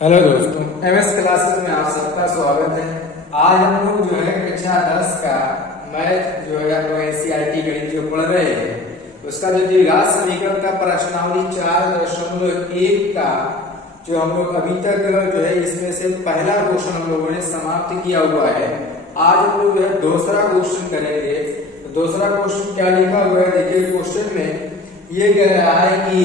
Hello दोस्तों, MS classes में आप सबका स्वागत है। आज हम लोग जो है कक्षा 10 का मैथ जो है हम लोग एनसीईआरटी गणित जो पढ़ रहे हैं उसका जो द्विघात समीकरण का प्रश्नावली 4.1 का जो हम लोग अभी तक जो है इसमें से पहला क्वेश्चन हम लोगों ने समाप्त किया हुआ है। आज हम लोग जो है दूसरा क्वेश्चन करेंगे। तो दूसरा क्वेश्चन क्या लिखा हुआ है, देखिए क्वेश्चन में ये कह रहा है कि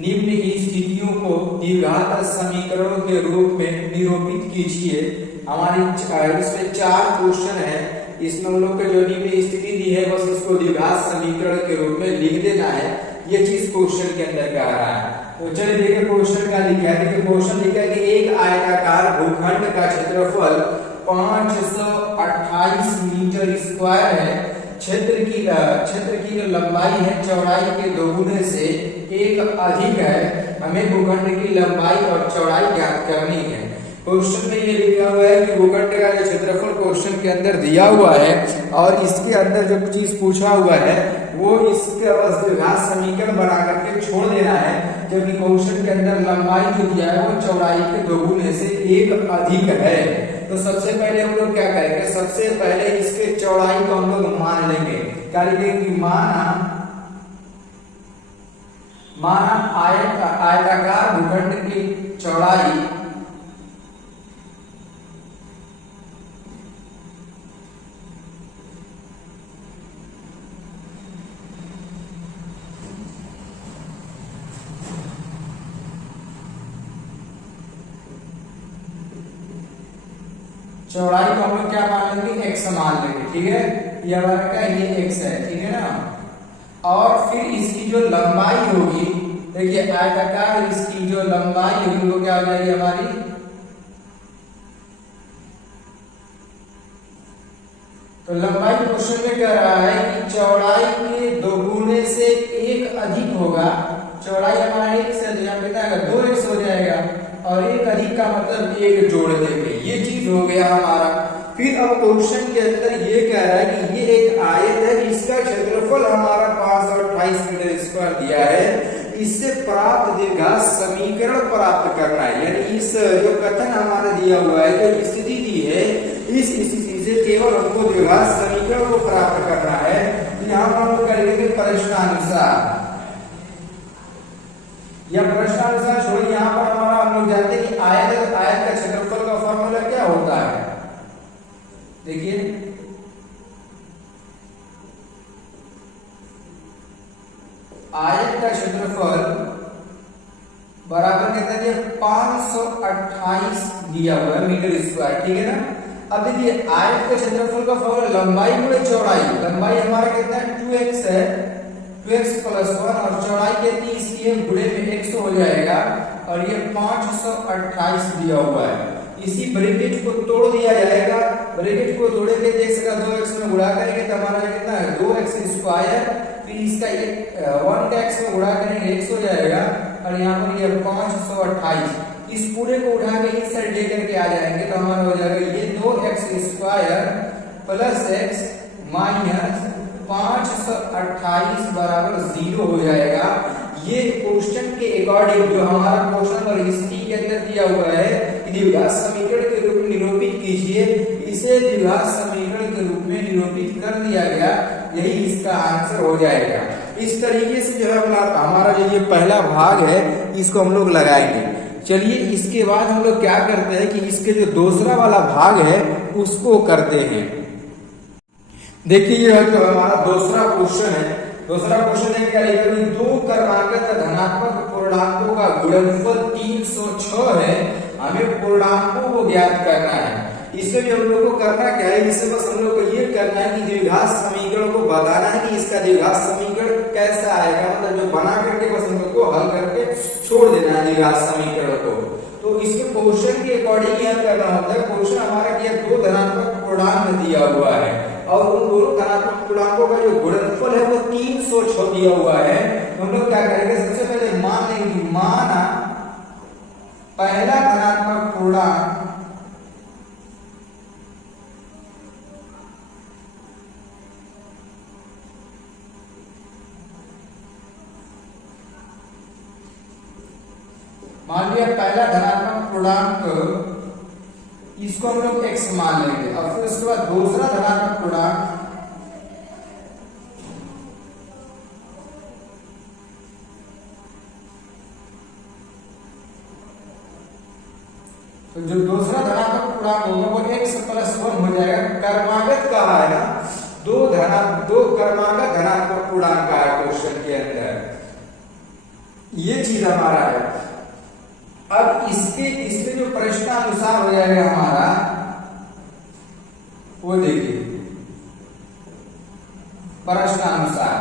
निम्न स्थितियों को द्विघात समीकरणों के रूप में निरूपित कीजिए। हमारी इसमें 4 क्वेश्चन है। इसमें हम लोग को जो निम्न स्थिति दी है बस इसको द्विघात समीकरण के रूप में लिख देना है। ये चीज क्वेश्चन के अंदर कह रहा है। तो चलिए देखिए क्वेश्चन क्या लिखा है। देखिए क्वेश्चन लिखा है कि एक आयताकार भूखंड का क्षेत्रफल 528 मीटर स्क्वायर है। क्षेत्र की लंबाई है चौड़ाई के दोगुने से एक अधिक है। हमें भूखंड की लंबाई और चौड़ाई ज्ञात करनी है। क्वेश्चन में ये लिखा हुआ है कि भूखंड का जो क्षेत्रफल क्वेश्चन के अंदर दिया हुआ है और इसके अंदर जो चीज पूछा हुआ है वो इसके बस द्विघात समीकरण बना करके छोड़ देना है, जबकि क्वेश्चन के अंदर लंबाई जो दिया है वो चौड़ाई के दोगुने से एक अधिक है। तो सबसे पहले हम लोग क्या करेंगे, सबसे पहले इसके चौड़ाई को हम लोग मान लेंगे। क्या लिखेंगे, माना आयताकार भूखंड की चौड़ाई चौड़ाई को हम लोग क्या मान लेंगे, x मान लेंगे। ठीक है, ये हमारा क्या, ये x है। ठीक है ना। और फिर इसकी जो लंबाई होगी, देखिए आयताकार इसकी जो लंबाई होगी वो क्या हो जाएगी हमारी, तो लंबाई क्वेश्चन में कह रहा है कि चौड़ाई के दोगुने से एक अधिक होगा। चौड़ाई हमारा एक से कितना है, 2x हो जाएगा और एक अधिक का मतलब एक जोड़ देंगे। ये चीज हो गया हमारा। फिर अब क्वेश्चन के अंदर ये कह रहा है कि ये एक आयत है, इसका क्षेत्रफल हमारा 528 मीटर स्क्वायर दिया है। इससे प्राप्त द्विघात समीकरण प्राप्त करना है। यानी इस जो कथन हमारा दिया हुआ है, जो स्थिति दी है, इस स्थिति से केवल हमको द्विघात समीकरण को प्राप्त करना है। यहाँ पर हम करेंगे प्रश्नानुसार या प्रश्नानुसार छोड़िए। यहाँ पर हमारा हम लोग जानते हैं कि आयत का क्षेत्रफल का फॉर्मूला क्या होता है। देखिए आयत का क्षेत्रफल बराबर कितना दिया, 528 दिया हुआ है मीटर स्क्वायर। ठीक है ना। अब देखिए आयत के क्षेत्रफल का फॉर्मूला लंबाई गुणे चौड़ाई। लंबाई हमारा कितना है, 2x है, 2x + 1 और चौड़ाई कितनी इसकी है, गुणे में 100 हो जाएगा और ये 528 दिया हुआ है। इसी ब्रैकेट को तोड़ दिया जाएगा। ब्रैकेट को तोड़ेंगे, देख सकते 2x में गुणा करेंगे तो हमारा कितना है, 2x²। फिर इसका 1 का x में गुणा करेंगे 100 हो जाएगा और यहाँ पर ये 528। इस पूरे को उठा के इस साइड लेकर के आ जाएंगे तो हमारा हो जाएगा ये 2x² + x - 528 बराबर 0 हो जाएगा। ये क्वेश्चन के अकॉर्डिंग जो हमारा क्वेश्चन और हिस्ट्री के अंदर दिया हुआ है कि द्विघात समीकरण के रूप में निरूपित कीजिए, इसे द्विघात समीकरण के रूप में निरूपित कर दिया गया। यही इसका आंसर हो जाएगा। इस तरीके से जो है हमारा जो ये पहला भाग है इसको हम लोग लगाएंगे। चलिए इसके बाद हम लोग क्या करते हैं कि इसके जो दूसरा वाला भाग है उसको करते हैं। देखिए ये हमारा दूसरा क्वेश्चन है। दूसरा क्वेश्चन है क्या लिखा है, दो क्रमागत धनात्मक पूर्णांकों का गुणनफल 306 है। हमें पूर्णांकों को ज्ञात करना है। इसमें भी हम लोग को करना क्या है, इससे बस हम लोग को ये करना है कि द्विघात समीकरण को बताना है कि इसका द्विघात समीकरण कैसा आएगा। मतलब जो बना करके बस हम लोग को हल करके छोड़ देना है द्विघात समीकरण को। तो इसके क्वेश्चन के अकॉर्डिंग यह करना होता है। क्वेश्चन हमारा क्या, 2 धनात्मक पूर्णांक दिया हुआ है और उन दोनों धनात्मक पूर्णांकों का जो गुणनफल है वो 306 दिया हुआ है। हम लोग क्या करेंगे, सबसे पहले मान लेंगे, माना पहला धनात्मक पूर्णांक मान लिया पहला धनात्मक पूर्णांक इसको हम लोग x मान लेंगे। और फिर उसके बाद दूसरा धनात्मक पूर्णांक तो जो दूसरा धनात्मक पूर्णांक होगा वो x प्लस 1 हो जाएगा। क्रमागत कहा है ना, दो क्रमागत धनात्मक पूर्णांक का है क्वेश्चन के अंदर, ये चीज हमारा है। अब इसके जो प्रश्नानुसार हो जाएगा हमारा, वो देखिए प्रश्नानुसार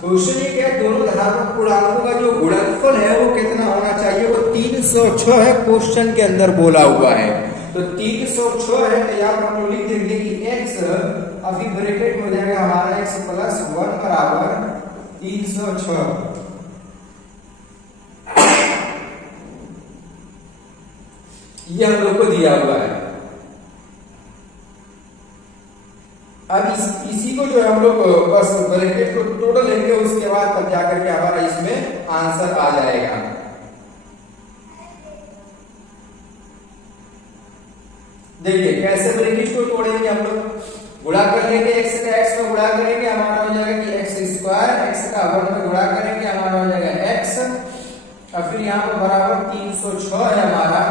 क्वेश्चन ये क्या है, दोनों धनात्मक पूर्णांकों का जो गुणनफल है वो कितना होना चाहिए, वो 306 है क्वेश्चन के अंदर बोला हुआ है। तो 306 है, तो यहाँ पर हम लोग लिख देंगे कि x अभी ब्रैकेट में हो जाएगा हमारा x प्लस 1 बराबर 306। ये हम लोग को दिया हुआ है। अब इसी को जो हम लोग बस ब्रैकेट को टोटल लेंगे, उसके बाद तब जाकर के हमारा इसमें आंसर आ जाएगा। देखिए कैसे ब्रैकेट को तोड़ेंगे हम लोग, गुणा कर लेंगे x का x में गुणा करेंगे, हमारा हो जाएगा कि x स्क्वायर, x का वर्ग में गुणा करेंगे, हमारा हो जाएगा x, और फिर यहाँ पर बराबर 306 है हमारा।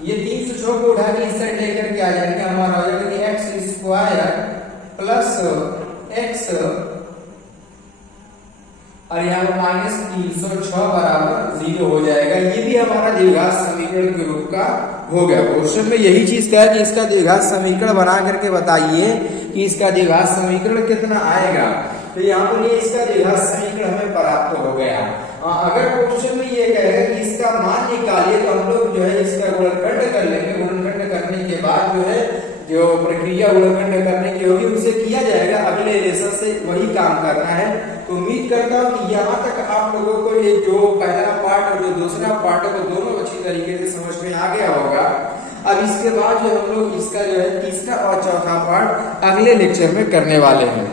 ये 306 को उठा के इस साइड लेकर के आ जाएंगे, हमारा हो जाएगा कि x स्क्वायर प्लस x और यहाँ पर माइनस 306 बराबर 0 हो जाएगा। ये भी हमारा द्विघात समीकरण के रूप का हो गया। क्वेश्चन में यही चीज कहा कि इसका द्विघात समीकरण बना करके बताइए कि इसका द्विघात समीकरण कितना आएगा। तो यहाँ पर ये इसका द्विघात समीकरण हमें प्राप्त हो गया। अगर क्वेश्चन में ये कहेगा कि इसका मान निकालिए, तो हम लोग जो है इसका गुणनखंड कर लेंगे। गुणनखंड करने के बाद जो है जो प्रक्रिया गुणनखंड करने की होगी उसे किया जाएगा। अगले लेसन से वही काम करना है। तो उम्मीद करता हूँ कि यहाँ तक आप लोगों को ये जो पहला पार्ट और जो दूसरा पार्ट है वो दोनों अच्छी तरीके से समझ में आ गया होगा। अब इसके बाद जो हम लोग इसका जो है तीसरा और चौथा पार्ट अगले लेक्चर में करने वाले हैं।